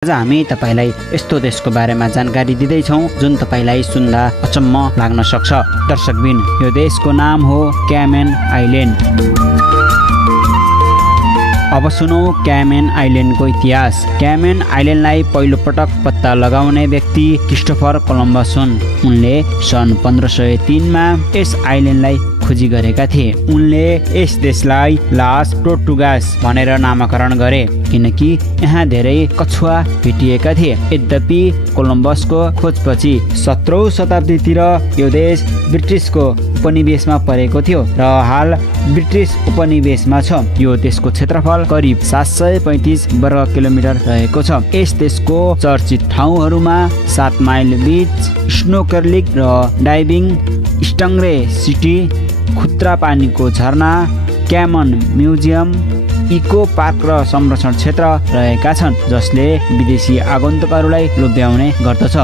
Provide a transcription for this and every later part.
आज हामी तपाईलाई यस्तो देशको बारेमा जानकारी दिँदै छौं जुन तपाईलाई सुन्दा अचम्म लाग्न सक्छ। दर्शकबिन, यो देशको नाम हो क्यामेन आइल्यान्ड। अब सुनौ क्यामेन आइल्यान्डको इतिहास। क्यामेन आइल्यान्डलाई पहिलो पटक पत्ता लगाउने व्यक्ति क्रिस्टोफर कोलम्बस हुन्। उनले सन् 1503 मा यस आइल्यान्डलाई खोजी गरेका थिए। उनले यस देशलाई लास टोर्टुगास भनेर नामकरण गरे किनकि यहाँ धेरै कछुवा भेटिएका थिए। यद्यपि कोलम्बसको खोजपछि 17औं शताब्दीतिर यो देश ब्रिटिसको उपनिवेशमा परेको थियो र हाल ब्रिटिस उपनिवेशमा छ। यो देशको क्षेत्रफल करिब 735 वर्ग किलोमिटर रहेको छ। यस देशको चर्चित ठाउँहरूमा 7 माइल बीच, स्नोकर्लिङ र डाइभिङ, स्टङ्ग्रे सिटी, खुत्रा पानीको झरना, क्यामन म्युजियम, इको पार्क र संरक्षण क्षेत्र रहेका छन् जसले विदेशी आगन्तुकहरूलाई लोभ्याउने गर्दछ।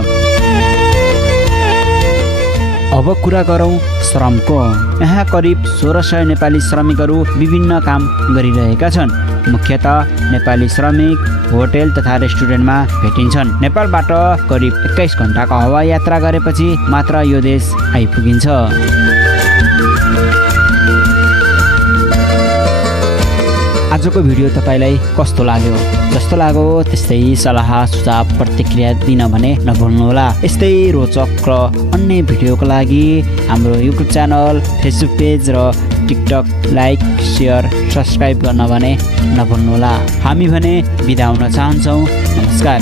अब कुरा गरौँ श्रमको। यहाँ करिब 1600 नेपाली श्रमिकहरू विभिन्न काम गरिरहेका छन्। मुख्यतः नेपाली श्रमिक होटेल तथा रेस्टुरेन्टमा भेटिन्छन्। नेपालबाट करिब 21 घण्टाको हवाई यात्रा गरेपछि मात्र यो देश आइपुगिन्छ। आजको भिडियो तपाईलाई कस्तो लाग्यो? जस्तो लाग्यो त्यस्तै सल्लाह सुझाव प्रतिक्रिया दिन भने नभुल्नुहोला। यस्तै रोचक र अन्य भिडियोको लागि हाम्रो युट्युब च्यानल, फेसबुक पेज र टिकटक लाइक, सेयर, सब्स्क्राइब गर्न भने नभुल्नुहोला। हामी भने बिदा हुन चाहन्छौँ। नमस्कार।